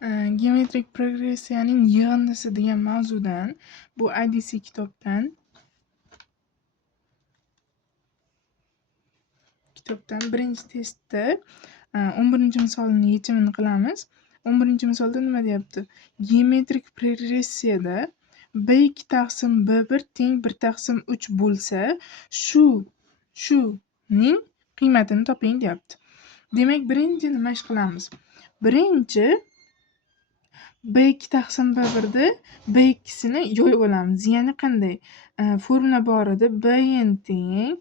Geometrik progressiyaning yig'indisi degan mavzudan, bu IDC kitobdan birinchi testda 11-misolning yechimini qilamiz. 11-misolda nima deyapti? Geometrik progressiyada B2 taqsim B1 teng 1 taqsim 3 bo'lsa, shuning qiymatini toping deyapti. Demak, birinchi nima ish qilamiz? Birinchi B2 taqsim B1ni B2sini yo'yib olamiz. Ya'ni qanday? Formula bor edi. Bn teng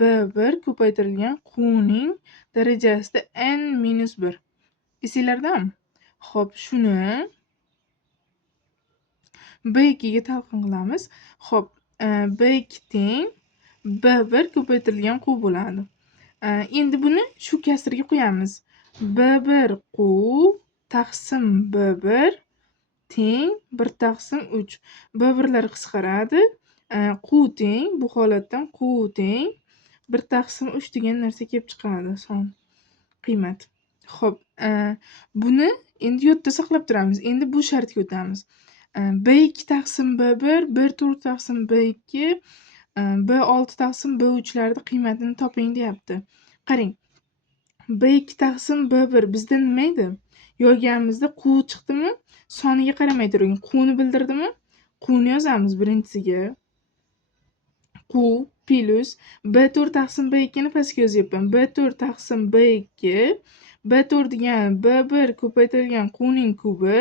B1 ko'paytirilgan Qning darajasida n-1. Esinglardami? Xo'p, shuni B2 ga talqin qilamiz. Xo'p, B2 teng B1 ko'paytirilgan Q bo'ladi. Endi buni shu kasrga qo'yamiz. B1 Q taqsim B1 teng 1 taqsim 3. B1lar qisqaradi. Q teng, bu holatdan Q teng 1 taqsim 3 degan narsa kelib chiqadi, son qiymat. Xo'p, buni endi yodda saqlab turamiz. Endi bu shartga o'tamiz. B2 taqsim B1, B4 taqsim B2, B6 taqsim B3larni qiymatini toping deyapti. Qarang. B2 taqsim B1 bizda nima edi? Yo'yganimizda Q chiqdimi? Soniga qaramay turing. Qni bildirdimi? Qni yozamiz birinchisiga. Q plus B4 taqsim B2 ni pastga yozyapman. B4 taqsim B2, B4 degani B1 ko'paytirilgan Qning kubi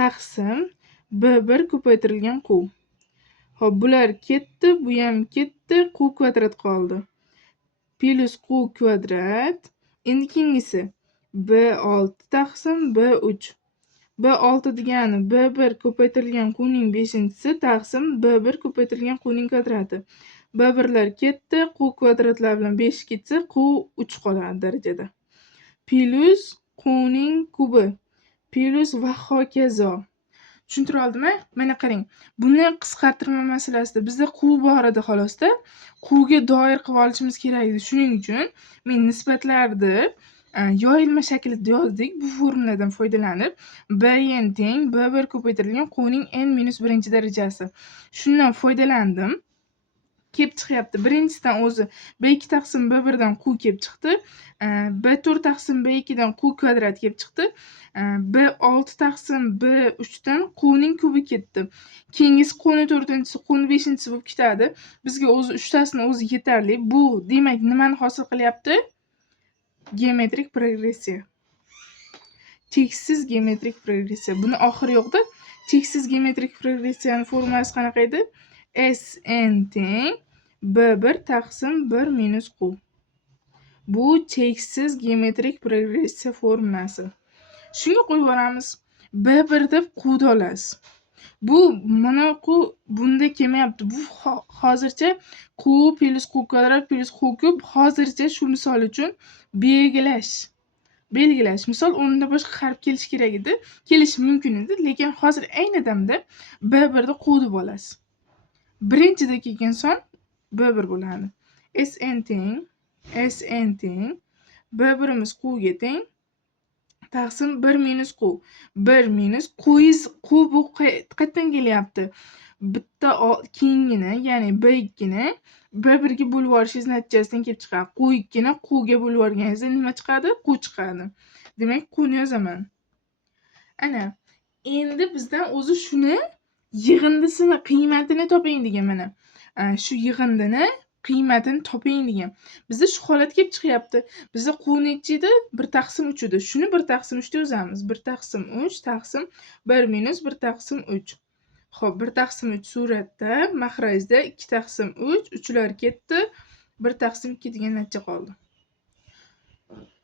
taqsim B1 ko'paytirilgan Q. Xo'p, bular ketdi, bu ham ketdi, Q kvadrat qoldi. Plus Q kvadrat. Endi keyingisi B6 taqsim B3. B6 degani B1 ko'paytirilgan Qning 5-si taqsim B1 ko'paytirilgan Qning kvadrati. B1lar ketdi, Q kvadratlar bilan 5 ketsa, Q 3 qoladi darajada. Plus Qning kubi. Plus va hokazo. Tushuntira oldimmi? Mana qarang. Buni qisqartirma masalasida bizda Q bor edi xolosda. Qga doir qilib olishimiz kerak edi. Shuning uchun men nisbatlarni yoyilma shaklida yozdik. Bu formuladan foydalanib Bn teng B1 ko'paytirilgan Qning n-1 darajasi. Shundan foydalandim. Kelib chiqyapti. Birinchisidan o'zi B2 taqsim B1 dan Q kelib chiqdi. B4 taqsim B2 dan Q kvadrat kelib chiqdi. B6 taqsim B3 dan Qning kubi ketdi. Keyingisi Qni 4-chisi, Qni 5-chisi bo'lib ketadi. Bizga o'zi 3tasini o'zi yetarli. Bu demak nimani hosil qilyapti? Geometrik progressiya. Cheksiz geometrik progressiya. Buni oxiri yo'qda. Cheksiz geometrik progressiyaning formulasi qanaqa edi? Sn teng B1 taqsim 1 minus Q. Bu cheksiz geometrik progressiya formulasi. Shunga qo'yib yuboramiz. B1 deb Qni olasiz. Bu mana Q bunda kelmayapti. Bu hozircha Q plus Q kvadrat plus Q kub hozircha shu misol uchun belgilash. Misol o'rnida boshqa harf kelishi kerak edi. Kelishi mumkin edi, lekin hozir ayni damda B1 ni Q deb olasiz. Birinchida kelgan son B1 bo'ladi. Sn teng B1imiz Q ga teng taqsim 1 minus Q. 1 minus Q bu qayerdan kelyapti? Bitta keyingini, ya'ni B2 ni B1 ga bo'lib yuborishingiz natijasidan kelib chiqadi. Q2 ni Q ga bo'lib yuborganingizda nima chiqadi? Q chiqadi. Demak, Qni yozaman. Ana, endi bizdan o'zi shuni yig'indisini qiymatini toping degan mana. Shu yig'indini qiymatini toping degan. Bizda shu holat kelib chiqyapti. Bizda Q nechi edi? 1 taqsim 3 edi. Shuni 1 taqsim 3 da yozamiz. 1 taqsim 3 taqsim 1 minus 1 taqsim 3. Xo'p, 1 taqsim 3 suratda, mahrajda 2 taqsim 3, 3lar ketdi. 1 taqsim 2 degan natija qoldi.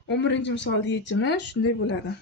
11-misolning yechimi shunday bo'ladi.